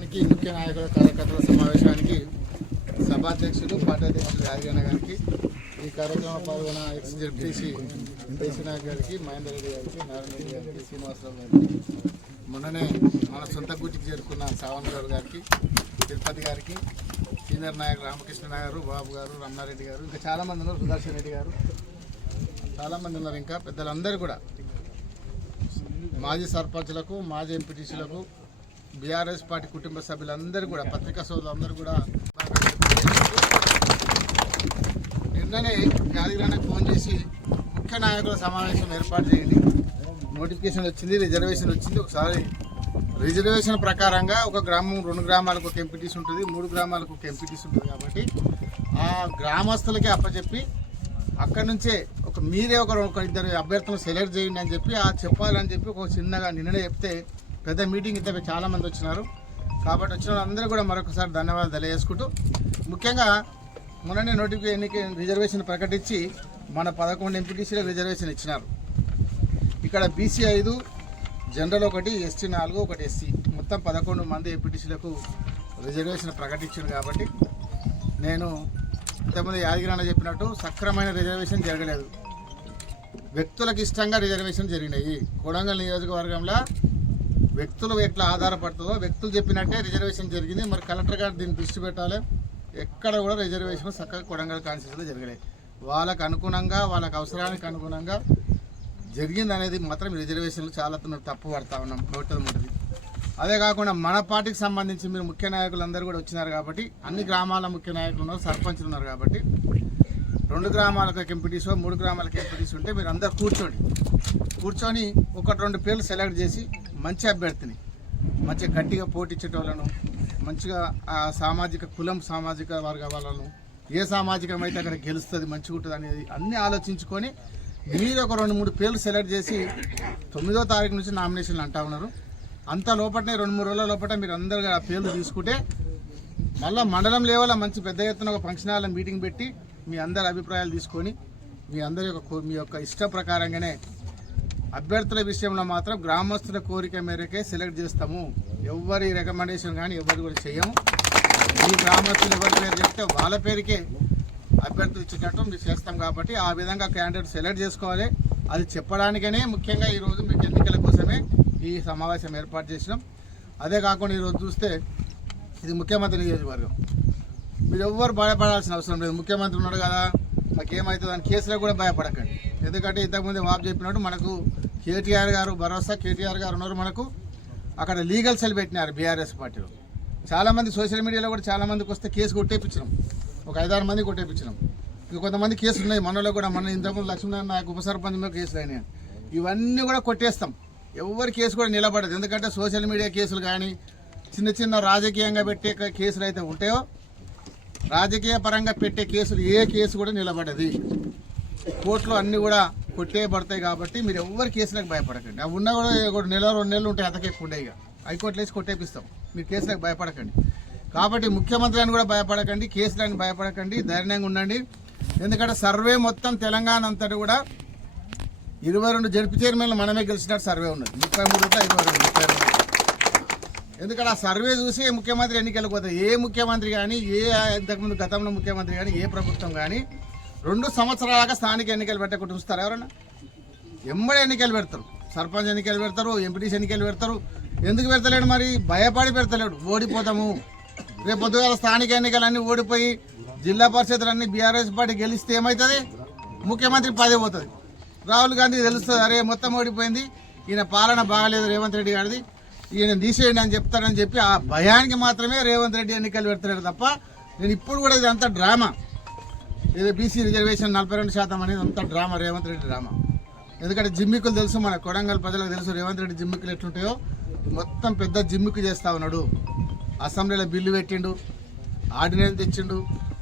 దానికి ముఖ్య నాయకుల కార్యకర్తల సమావేశానికి సభాధ్యక్షుడు పార్టీ యాదగిరి గారికి ఈ కార్యక్రమంలో పాల్గొన్న ఎక్స్ జడ్పీసీ నాయక్ గారికి మహేందర్ రెడ్డి గారికి నారాయణ రెడ్డి గారికి శ్రీనివాసరావు గారికి మొన్ననే మన సొంత గుటికి చేరుకున్న సావన్ గారు గారికి తిరుపతి గారికి సీనియర్ నాయకులు రామకృష్ణ గారు బాబు గారు రమణారెడ్డి గారు ఇంకా చాలామంది ఉన్నారు సుదర్శన్ రెడ్డి గారు. చాలామంది ఉన్నారు ఇంకా పెద్దలందరూ కూడా. మాజీ సర్పంచ్లకు మాజీ ఎంపీటీసీలకు బీఆర్ఎస్ పార్టీ కుటుంబ సభ్యులందరూ కూడా పత్రికా సోదరులందరూ కూడా నిన్ననే యాదగిరానికి ఫోన్ చేసి ముఖ్య నాయకుల సమావేశం ఏర్పాటు చేయండి. నోటిఫికేషన్ వచ్చింది రిజర్వేషన్ వచ్చింది. ఒకసారి రిజర్వేషన్ ప్రకారంగా ఒక గ్రామం రెండు గ్రామాలకు ఒక ఎంపీటీస్ ఉంటుంది మూడు గ్రామాలకు ఒక ఎంపీటీస్ ఉంటుంది కాబట్టి ఆ గ్రామస్తులకే అప్పచెప్పి అక్కడి నుంచే ఒక మీరే ఒక ఒక ఇద్దరు అభ్యర్థులను సెలెక్ట్ చేయండి అని చెప్పి ఆ చెప్పాలని చెప్పి ఒక చిన్నగా నిన్ననే చెప్తే పెద్ద మీటింగ్ ఇంత చాలా మంది వచ్చినారు. కాబట్టి వచ్చిన వాళ్ళందరూ కూడా మరొకసారి ధన్యవాదాలు తెలియజేసుకుంటూ ముఖ్యంగా మొన్ననే నోటిఫికేషన్ ఎన్నిక రిజర్వేషన్ ప్రకటించి మన పదకొండు ఎంపీటీసీలకు రిజర్వేషన్ ఇచ్చినారు. ఇక్కడ బీసీ ఐదు జనరల్ ఒకటి ఎస్టీ నాలుగు ఒకటి ఎస్సీ. మొత్తం పదకొండు మంది ఎంపీటీసీలకు రిజర్వేషన్ ప్రకటించారు కాబట్టి నేను ఇంతకుముందు యాదగిరాన్న చెప్పినట్టు సక్రమైన రిజర్వేషన్ జరగలేదు. వ్యక్తులకు ఇష్టంగా రిజర్వేషన్ జరిగినాయి. కొడంగల్ నియోజకవర్గంలో వ్యక్తులు ఎట్లా ఆధారపడుతుందో వ్యక్తులు చెప్పినట్టే రిజర్వేషన్ జరిగింది. మరి కలెక్టర్ గారు దీన్ని దృష్టి పెట్టాలి. ఎక్కడ కూడా రిజర్వేషన్ చక్కగా కొడంగల్ కాన్స్టిట్యూన్సీలో జరగలేదు. వాళ్ళకు అనుగుణంగా వాళ్ళకి అవసరానికి అనుగుణంగా జరిగింది అనేది మాత్రం రిజర్వేషన్లు చాలా తొందర తప్పు పడతా ఉన్నాం. గౌతమ్ ఉంటుంది అదే కాకుండా మన పార్టీకి సంబంధించి మీరు ముఖ్య నాయకులందరూ కూడా వచ్చినారు కాబట్టి అన్ని గ్రామాల ముఖ్య నాయకులు ఉన్నారు సర్పంచ్లు ఉన్నారు కాబట్టి. రెండు గ్రామాలకు ఎంపీటీసో మూడు గ్రామాలకు ఎంపీటీస్ ఉంటే మీరు అందరు కూర్చోండి. కూర్చొని ఒకటి రెండు పేర్లు సెలెక్ట్ చేసి మంచి అభ్యర్థిని మంచిగా గట్టిగా పోటీచ్చేటోళ్ళను మంచిగా ఆ సామాజిక కులం సామాజిక వర్గ వాళ్ళను ఏ సామాజికం అయితే అక్కడ గెలుస్తుంది మంచిగా ఉంటుంది అనేది అన్నీ ఆలోచించుకొని మీరు ఒక రెండు మూడు పేర్లు సెలెక్ట్ చేసి తొమ్మిదో తారీఖు నుంచి నామినేషన్లు అంటా ఉన్నారు. అంత లోపటనే రెండు మూడు రోజుల లోపల మీరు అందరు ఆ పేర్లు తీసుకుంటే మళ్ళీ మండలం లెవెల్ మంచి పెద్ద ఎత్తున ఒక ఫంక్షన్ హాల్లో మీటింగ్ పెట్టి మీ అందరి అభిప్రాయాలు తీసుకొని మీ అందరి యొక్క మీ యొక్క ఇష్ట ప్రకారంగానే అభ్యర్థుల విషయంలో మాత్రం గ్రామస్తుల కోరిక మేరకే సెలెక్ట్ చేస్తాము. ఎవరి రికమెండేషన్ కానీ ఎవరు కూడా చేయము ఈ గ్రామస్తులు ఎవరి పేరు చెప్తే వాళ్ళ పేరుకే అభ్యర్థులు ఇచ్చేటట్టు మీరు చేస్తాం కాబట్టి ఆ విధంగా క్యాండిడేట్ సెలెక్ట్ చేసుకోవాలి. అది చెప్పడానికనే ముఖ్యంగా ఈరోజు మీకు ఎన్నికల కోసమే ఈ సమావేశం ఏర్పాటు చేసినాం. అదే కాకుండా ఈరోజు చూస్తే ఇది ముఖ్యమంత్రి నియోజకవర్గం. మీరు ఎవ్వరు భయపడాల్సిన అవసరం లేదు. ముఖ్యమంత్రి ఉన్నాడు కదా మాకేమవుతుంది అని కేసులో కూడా భయపడకండి. ఎందుకంటే ఇంతకుముందు బాబు చెప్పినట్టు మనకు కేటీఆర్ గారు భరోసా కేటీఆర్ గారు ఉన్నారు మనకు. అక్కడ లీగల్ సెల్ పెట్టినారు బీఆర్ఎస్ పార్టీలో. చాలామంది సోషల్ మీడియాలో కూడా చాలామందికి వస్తే కేసు కొట్టేపించినాం. ఒక ఐదారు మంది కొట్టేపించినాం. ఇంకా కొంతమంది కేసులు ఉన్నాయి. మనలో కూడా మన ఇంతకుముందు లక్ష్మీనారాయణ నాయకు ఉప సర్పంచ్ మీద కేసులు అయినాయి. ఇవన్నీ కూడా కొట్టేస్తాం. ఎవరి కేసు కూడా నిలబడదు. ఎందుకంటే సోషల్ మీడియా కేసులు కానీ చిన్న చిన్న రాజకీయంగా పెట్టే కేసులు అయితే ఉంటాయో రాజకీయ పరంగా పెట్టే కేసులు ఏ కేసు కూడా నిలబడది. కోర్టులో అన్ని కూడా కొట్టేయబడతాయి కాబట్టి మీరు ఎవరు కేసులకు భయపడకండి. అవి ఉన్నా కూడా ఒక నెల రెండు నెలలు ఉంటాయి అంతకే ఎక్కువ ఇక. హైకోర్టులో వేసి కొట్టేపిస్తాం. మీరు కేసులకు భయపడకండి. కాబట్టి ముఖ్యమంత్రి అని కూడా భయపడకండి కేసులని భయపడకండి ధైర్యంగా ఉండండి. ఎందుకంటే సర్వే మొత్తం తెలంగాణ అంతటి కూడా ఇరవై రెండు జడ్పీ చైర్మన్లు మనమే గెలిచినట్టు సర్వే ఉన్నది. ముప్పై మూడు ఇరవై రెండు ముప్పై రెండు ఎందుకంటే ఆ సర్వే చూసి ముఖ్యమంత్రి ఎన్నికలకు పోతాయి ఏ ముఖ్యమంత్రి కానీ ఏ ఇంతకుముందు గతంలో ముఖ్యమంత్రి కానీ ఏ ప్రభుత్వం కానీ రెండు సంవత్సరాలుగా స్థానిక ఎన్నికలు పెట్టకుండా చూస్తారు ఎవరన్నా? ఎంబడి ఎన్నికలు పెడతారు. సర్పంచ్ ఎన్నికలు పెడతారు ఎంపీటీసీ ఎన్నికలు పెడతారు. ఎందుకు పెడతలేడు మరి? భయపడి పెడతలేడు. ఓడిపోతాము. రేపు పొద్దుగాల స్థానిక ఎన్నికలన్నీ ఓడిపోయి జిల్లా పరిషత్లన్నీ బీఆర్ఎస్ పార్టీ గెలిస్తే ఏమవుతుంది ముఖ్యమంత్రి పదే పోతుంది. రాహుల్ గాంధీ తెలుస్తుంది అరే మొత్తం ఓడిపోయింది. ఈయన పాలన బాగలేదు రేవంత్ రెడ్డి గారిది. ఈయన తీసేయండి అని చెప్తారని చెప్పి ఆ భయానికి మాత్రమే రేవంత్ రెడ్డి ఎన్నికలు పెడతలేడు తప్ప నేను ఇప్పుడు కూడా ఇదంతా డ్రామా. ఏదో బీసీ రిజర్వేషన్ నలభై రెండు శాతం అనేది అంతా డ్రామా రేవంత్ రెడ్డి డ్రామా. ఎందుకంటే జిమ్మికులు తెలుసు మన కొడంగల్ ప్రజలకు తెలుసు రేవంత్ రెడ్డి జిమ్మికులు ఎట్లుంటాయో. మొత్తం పెద్ద జిమ్మికు చేస్తా ఉన్నాడు. అసెంబ్లీలో బిల్లు పెట్టిండు ఆర్డినెన్స్ తెచ్చిండు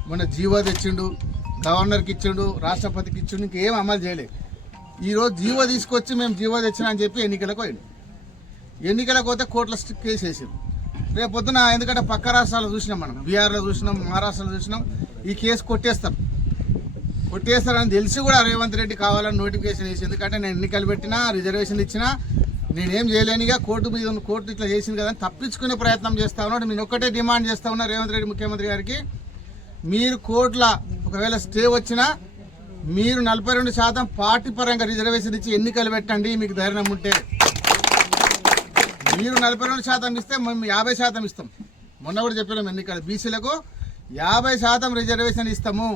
మొన్న జీవో తెచ్చిండు గవర్నర్కి ఇచ్చిండు రాష్ట్రపతికి ఇచ్చిండు ఇంకేం అమలు చేయలేదు ఈరోజు జీవో తీసుకొచ్చి మేము జీవో తెచ్చినా అని చెప్పి ఎన్నికలకు పోయిండు. ఎన్నికలకు పోతే కోట్ల స్టిక్ కేసు వేసిండు. రేపు పొద్దున ఎందుకంటే పక్క రాష్ట్రాలు చూసినాం మనం బీహార్లో చూసినాం మహారాష్ట్రలో చూసినాం ఈ కేసు కొట్టేస్తారు కొట్టేస్తారని తెలిసి కూడా రేవంత్ రెడ్డి కావాలని నోటిఫికేషన్ వేసి ఎందుకంటే నేను ఎన్నికలు పెట్టినా రిజర్వేషన్ ఇచ్చినా నేనేం చేయలేనిగా కోర్టు మీద కోర్టు ఇట్లా చేసింది కదా అని తప్పించుకునే ప్రయత్నం చేస్తా ఉన్నాడు. నేను ఒక్కటే డిమాండ్ చేస్తా ఉన్నా రేవంత్ రెడ్డి ముఖ్యమంత్రి గారికి. మీరు కోర్టుల ఒకవేళ స్టే వచ్చినా మీరు నలభై రెండు శాతం పార్టీ పరంగా రిజర్వేషన్ ఇచ్చి ఎన్నికలు పెట్టండి మీకు ధైర్యం ఉంటే. మీరు నలభై రెండు శాతం ఇస్తే మేము యాభై శాతం ఇస్తాం. మొన్న కూడా చెప్పినాం ఎన్నికలు. బీసీలకు యాభై శాతం రిజర్వేషన్ ఇస్తాము.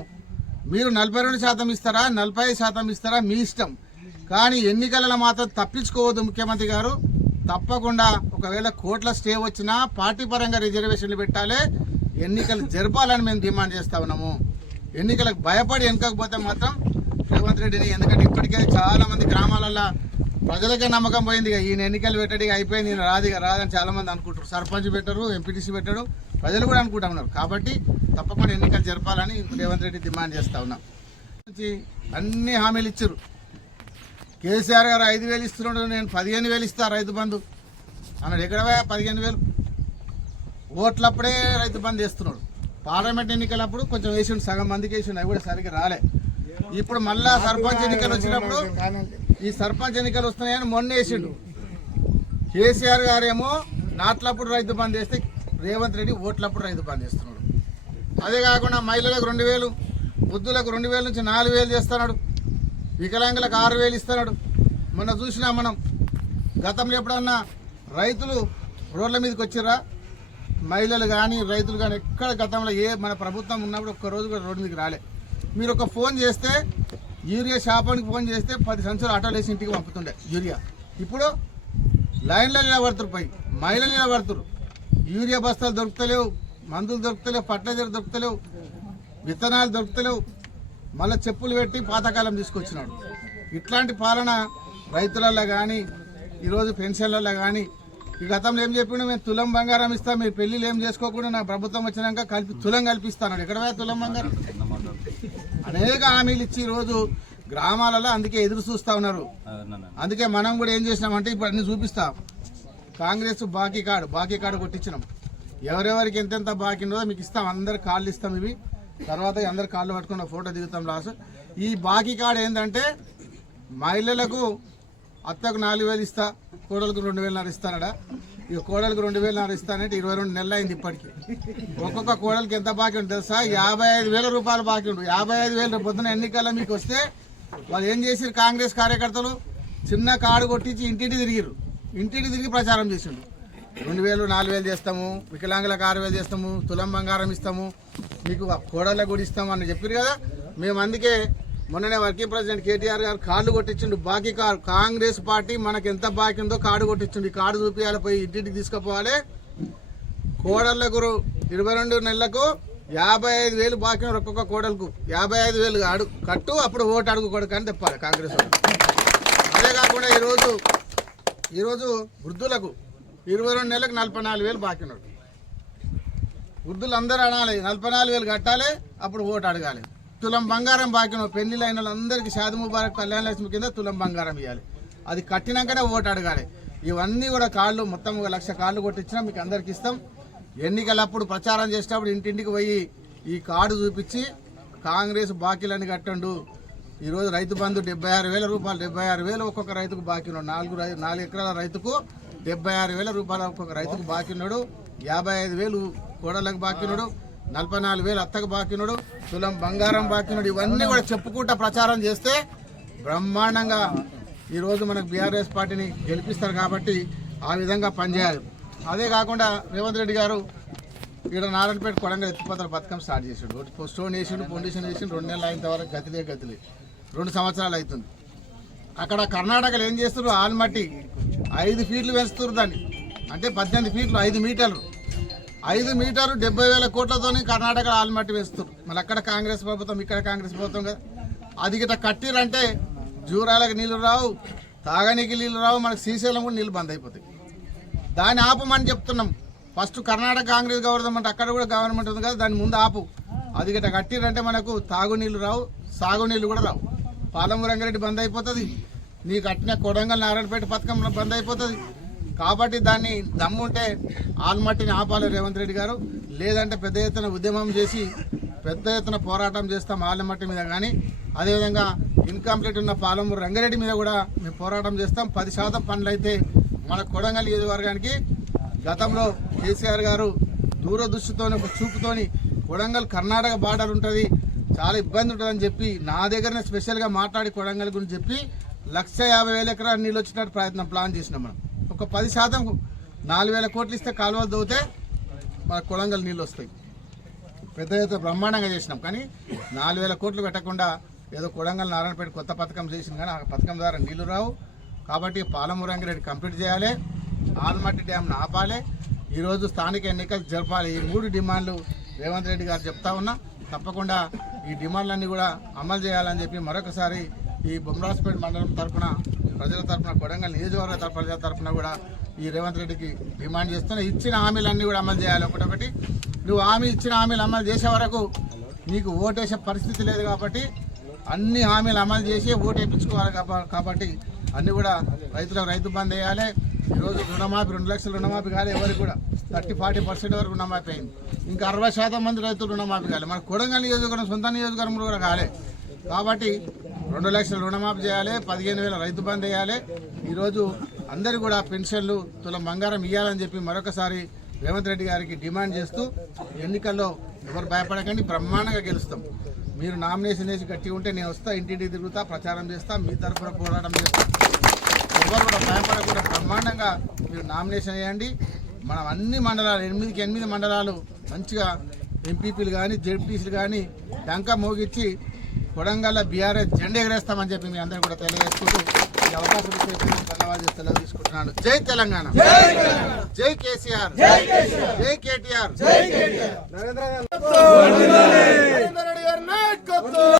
మీరు నలభై రెండు శాతం ఇస్తారా? నలభై శాతం ఇస్తారా? మీ ఇష్టం. కానీ ఎన్నికలలో మాత్రం తప్పించుకోవద్దు ముఖ్యమంత్రి గారు. తప్పకుండా ఒకవేళ కోట్ల స్టే వచ్చినా పార్టీ పరంగా రిజర్వేషన్లు పెట్టాలి ఎన్నికలు జరపాలని మేము డిమాండ్ చేస్తా ఉన్నాము. ఎన్నికలకు భయపడి వెనకపోతే మాత్రం రేవంత్ రెడ్డిని ఎందుకంటే ఇప్పటికే చాలామంది గ్రామాలలో ప్రజలకే నమ్మకం పోయింది. ఇక ఈయన ఎన్నికలు పెట్టడిగా అయిపోయింది. ఈయన రాదు ఇక రాదని చాలామంది అనుకుంటారు. సర్పంచ్ పెట్టరు ఎంపీటీసీ పెట్టడు ప్రజలు కూడా అనుకుంటా ఉన్నారు. కాబట్టి తప్పకుండా ఎన్నికలు జరపాలని రేవంత్ రెడ్డి డిమాండ్ చేస్తూ ఉన్నాం. అన్ని హామీలు ఇచ్చారు. కేసీఆర్ గారు ఐదు వేలు ఇస్తున్నాడు నేను పదిహేను వేలు ఇస్తా రైతు బంధు. అన్నాడు ఎక్కడ పదిహేను వేలు? ఓట్లప్పుడే రైతు బంధు వేస్తున్నాడు. పార్లమెంట్ ఎన్నికలప్పుడు కొంచెం వేసిండు సగం మందికి వేసిండు అవి కూడా సరిగ్గా రాలే. ఇప్పుడు మళ్ళా సర్పంచ్ ఎన్నికలు వచ్చినప్పుడు ఈ సర్పంచ్ ఎన్నికలు వస్తున్నాయని మొన్న వేసిండు. కేసీఆర్ గారేమో నాట్లప్పుడు రైతు బంద్ చేస్తే రేవంత్ రెడ్డి ఓట్లప్పుడు రైతు బంద్ చేస్తున్నాడు. అదే కాకుండా మహిళలకు రెండు వేలు వృద్ధులకు రెండు వేల నుంచి నాలుగు వేలు చేస్తున్నాడు. వికలాంగులకు ఆరు వేలు ఇస్తున్నాడు. మొన్న చూసినా మనం గతంలో ఎప్పుడన్నా రైతులు రోడ్ల మీదకి వచ్చిర్రా? మహిళలు కానీ రైతులు కానీ ఎక్కడ గతంలో ఏ మన ప్రభుత్వం ఉన్నప్పుడు ఒక్క రోజు కూడా రోడ్డు మీదకి రాలే. మీరు ఒక ఫోన్ చేస్తే యూరియా షాపానికి ఫోన్ చేస్తే పది సంవత్సరాలు ఆటోలు వేసి ఇంటికి పంపుతుండే యూరియా. ఇప్పుడు లైన్లో నిలబడుతురు పై మహిళలు నిలబడుతురు యూరియా బస్తాలు దొరుకుతలేవు మందులు దొరుకుతలేవు ఫర్టిలైజర్ దొరుకుతలేవు విత్తనాలు దొరుకుతలేవు. మళ్ళీ చెప్పులు పెట్టి పాతకాలం తీసుకొచ్చినాడు. ఇట్లాంటి పాలన రైతులలో కానీ ఈరోజు పెన్షన్లలో కానీ ఈ గతంలో ఏం చెప్పిండు మేము తులం బంగారం ఇస్తాం మీరు పెళ్ళిళ్ళు ఏం చేసుకోకుండా నా ప్రభుత్వం వచ్చినాక కలిపి తులం కల్పిస్తాను ఎక్కడ తులం బంగారం? అనేక హామీలు ఇచ్చి ఈరోజు గ్రామాలలో అందుకే ఎదురు చూస్తా ఉన్నారు. అందుకే మనం కూడా ఏం చేసినామంటే ఇప్పుడు అన్ని చూపిస్తాం. కాంగ్రెస్ బాకీ కార్డు బాకీ కార్డు కొట్టించినాం. ఎవరెవరికి ఎంతెంత బాకీ ఉన్నదో మీకు ఇస్తాం. అందరు కార్డులు ఇస్తాం ఇవి. తర్వాత అందరు కార్డులు పట్టుకున్న ఫోటో దిగుతాం లాస్ట్. ఈ బాకీ కార్డు ఏంటంటే మహిళలకు అత్తకు నాలుగు వేలు ఇస్తా కోడలకు రెండు వేలు నారు ఇస్తానడా ఇక కోడలకు రెండు వేలు నారు ఇస్తానంటే ఇరవై రెండు నెలలు అయింది ఇప్పటికి. ఒక్కొక్క కోడలకి ఎంత బాకీ ఉంటుంది తెలుసా? యాభై ఐదు వేల రూపాయలు బాకీ ఉండు. యాభై ఐదు వేలు పొద్దున ఎన్నికల్లో మీకు వస్తే వాళ్ళు ఏం చేశారు కాంగ్రెస్ కార్యకర్తలు? చిన్న కాడు కొట్టించి ఇంటింటి తిరిగిరు ఇంటికి తిరిగి ప్రచారం చేసిండు. రెండు వేలు నాలుగు వేలు చేస్తాము వికలాంగులకు ఆరు వేలు చేస్తాము తులం బంగారం ఇస్తాము మీకు కోడళ్ళకు కూడా ఇస్తాము అని చెప్పారు కదా? మేము అందుకే మొన్ననే వర్కింగ్ ప్రెసిడెంట్ కేటీఆర్ గారు కార్డు కొట్టించిండు. బాకీ కార్ కాంగ్రెస్ పార్టీ మనకు ఎంత బాకీ ఉందో కార్డు కొట్టించిండు. ఈ కార్డు చూపించాలి పోయి ఇంటింటికి తీసుకుపోవాలి. కోడళ్ళకు ఇరవై రెండు నెలలకు యాభై ఐదు వేలు బాకీ ఒక్కొక్క కోడలకు యాభై ఐదు వేలు అడుగు కట్టు అప్పుడు ఓటు అడుగు కొడుకు అని చెప్పాలి కాంగ్రెస్ వాళ్ళు. ఈరోజు వృద్ధులకు ఇరవై రెండు నెలలకు నలభై నాలుగు వేలు బాకీ ఉన్నాడు వృద్ధులు అందరూ అనాలి నలభై నాలుగు వేలు కట్టాలి అప్పుడు ఓటు అడగాలి. తులం బంగారం బాకీ ఉన్న పెళ్ళిళ్ళు అయిన వాళ్ళందరికీ షాది ముబారక్ కళ్యాణ లక్ష్మి కింద తులం బంగారం ఇవ్వాలి అది కట్టినాకనే ఓటు అడగాలి. ఇవన్నీ కూడా కాళ్ళు మొత్తం ఒక లక్ష కాళ్ళు కొట్టించినా మీకు అందరికి ఇస్తాం. ఎన్నికలప్పుడు ప్రచారం చేసేటప్పుడు ఇంటింటికి పోయి ఈ కార్డు చూపించి కాంగ్రెస్ బాకీలని కట్టండు. ఈరోజు రైతు బంధు డెబ్బై ఆరు వేల రూపాయలు డెబ్బై ఆరు వేలు ఒక్కొక్క రైతుకు బాకీ ఉన్నాడు. నాలుగు నాలుగు ఎకరాల రైతుకు డెబ్బై ఆరు వేల రూపాయలు ఒక్కొక్క రైతుకు బాకీ ఉన్నాడు. యాభై ఐదు వేలు కోడలకు బాకీ ఉన్నాడు. నలభై నాలుగు వేలు అత్తకు బాకీ తులం బంగారం బాకీ ఇవన్నీ కూడా చెప్పుకుంటా ప్రచారం చేస్తే బ్రహ్మాండంగా ఈరోజు మనకు బీఆర్ఎస్ పార్టీని గెలిపిస్తారు కాబట్టి ఆ విధంగా పనిచేయాలి. అదే కాకుండా రేవంత్ రెడ్డి గారు ఇక్కడ నారాయణపేట కొడంగా ఎత్తిపోతల పథకం స్టార్ట్ చేసాడు. స్టోన్ వేసిండు ఫౌండేషన్ వేసిండు. రెండు నెలలు అయిన వరకు గతిలే గతిలే. రెండు సంవత్సరాలు అవుతుంది. అక్కడ కర్ణాటకలో ఏం చేస్తున్నారు ఆల్మట్టి ఐదు ఫీట్లు పెంచుతున్నారు దాన్ని. అంటే పద్దెనిమిది ఫీట్లు ఐదు మీటర్లు. ఐదు మీటర్లు డెబ్బై వేల కోట్లతోని కర్ణాటక ఆల్మట్టి వేస్తారు మళ్ళీ అక్కడ కాంగ్రెస్ ప్రభుత్వం ఇక్కడ కాంగ్రెస్ ప్రభుత్వం కదా. అది గిట్ట కట్టిరంటే జూరాలకు నీళ్ళు రావు తాగనీకి నీళ్ళు రావు మనకు శ్రీశైలం కూడా నీళ్ళు బంద్ అయిపోతాయి. దాన్ని ఆపమని చెప్తున్నాం. ఫస్ట్ కర్ణాటక కాంగ్రెస్ గవర్నమెంట్ అక్కడ కూడా గవర్నమెంట్ ఉంది కదా దాని ముందు ఆపు. అది గిట్ట కట్టిరంటే మనకు తాగునీళ్ళు రావు సాగునీళ్ళు కూడా రావు. పాలమూరు రంగారెడ్డి బంద్ అయిపోతుంది. నీ కట్టిన కొడంగల్ నారాయణపేట పథకం బంద్ అయిపోతుంది. కాబట్టి దాన్ని దమ్ముంటే ఆల్మట్టిని ఆపాలి రేవంత్ రెడ్డి గారు. లేదంటే పెద్ద ఎత్తున ఉద్యమం చేసి పెద్ద ఎత్తున పోరాటం చేస్తాం ఆలమట్టి మీద. కానీ అదేవిధంగా ఇన్కంప్లీట్ ఉన్న పాలమూరు రంగారెడ్డి మీద కూడా మేము పోరాటం చేస్తాం. పది శాతం పనులు అయితే మన కొడంగల్ నియోజకవర్గానికి గతంలో కేసీఆర్ గారు దూరదృష్టితోని ఒక చూపుతోని కొడంగల్ కర్ణాటక బార్డర్ ఉంటుంది. చాలా ఇబ్బంది ఉంటుందని చెప్పి నా దగ్గరనే స్పెషల్గా మాట్లాడి కొడంగల్ గురించి చెప్పి లక్ష యాభై వేల ఎకరాలు నీళ్ళు వచ్చినట్టు ప్రయత్నం ప్లాన్ చేసినాం మనం. ఒక పది శాతం నాలుగు వేల కోట్లు ఇస్తే కాలువలు దవ్వుతే మన కొడంగల్ నీళ్ళు వస్తాయి. పెద్ద ఎత్తున బ్రహ్మాండంగా చేసినాం. కానీ నాలుగు వేల కోట్లు పెట్టకుండా ఏదో కొడంగల్ నారాయణపేట కొత్త పథకం చేసింది కానీ ఆ పథకం ద్వారా నీళ్ళు రావు. కాబట్టి పాలమూరంగిరెడ్డి కంప్లీట్ చేయాలి. ఆల్మట్టి డ్యామ్ను ఆపాలి ఈరోజు స్థానిక ఎన్నికలు జరపాలి. ఈ మూడు డిమాండ్లు రేవంత్ రెడ్డి గారు చెప్తా ఉన్నా. తప్పకుండా ఈ డిమాండ్లన్నీ కూడా అమలు చేయాలని చెప్పి మరొకసారి ఈ బొమ్మరాజపేట మండలం తరఫున ప్రజల తరఫున కొడంగల్ నియోజకవర్గ తరఫు ప్రజల తరఫున కూడా ఈ రేవంత్ రెడ్డికి డిమాండ్ చేస్తున్నా ఇచ్చిన హామీలన్నీ కూడా అమలు చేయాలి ఒకటొకటి నువ్వు హామీ ఇచ్చిన హామీలు అమలు చేసే వరకు నీకు ఓటేసే పరిస్థితి లేదు కాబట్టి అన్ని హామీలు అమలు చేసి ఓటు వేయించుకోవాలి కాబట్టి అన్నీ కూడా రైతులకు రైతు బంద్ వేయాలి. ఈరోజు రుణమాఫీ రెండు లక్షల రుణమాఫీ కాదు ఎవరికి కూడా. థర్టీ ఫార్టీ పర్సెంట్ వరకు రుణమాఫీ అయింది. ఇంకా అరవై శాతం మంది రైతులు రుణమాఫీ కాలే. మన కొడంగల్ నియోజకవర్గం సొంత నియోజకవర్గంలో కూడా కాలే. కాబట్టి రెండు లక్షల రుణమాఫీ చేయాలి పదిహేను వేల రైతు బంద్ వేయాలి. ఈరోజు అందరు కూడా పెన్షన్లు తులం బంగారం ఇవ్వాలని చెప్పి మరొకసారి రేవంత్ రెడ్డి గారికి డిమాండ్ చేస్తూ ఎన్నికల్లో ఎవరు భయపడకండి బ్రహ్మాండంగా గెలుస్తాం. మీరు నామినేషన్ వేసి గట్టి ఉంటే నేను వస్తా ఇంటింటికి తిరుగుతా ప్రచారం చేస్తా మీ తరఫున పోరాటం చేస్తా. ఎవరు కూడా భయపడకుండా బ్రహ్మాండంగా మీరు నామినేషన్ వేయండి. మనం అన్ని మండలాలు ఎనిమిదికి ఎనిమిది మండలాలు మంచిగా ఎంపీపీలు కానీ జెడ్పీసీలు కానీ డంక మోగిచ్చి కొడంగల్ బీఆర్ఎస్ జెండా ఎగరేస్తామని చెప్పి మీ అందరూ కూడా తెలియజేసుకుంటూ ఈ అవకాశం ధన్యవాదాలు సెలవు తీసుకుంటున్నాను. జై తెలంగాణ. జై కేసీఆర్. జై కేటీఆర్.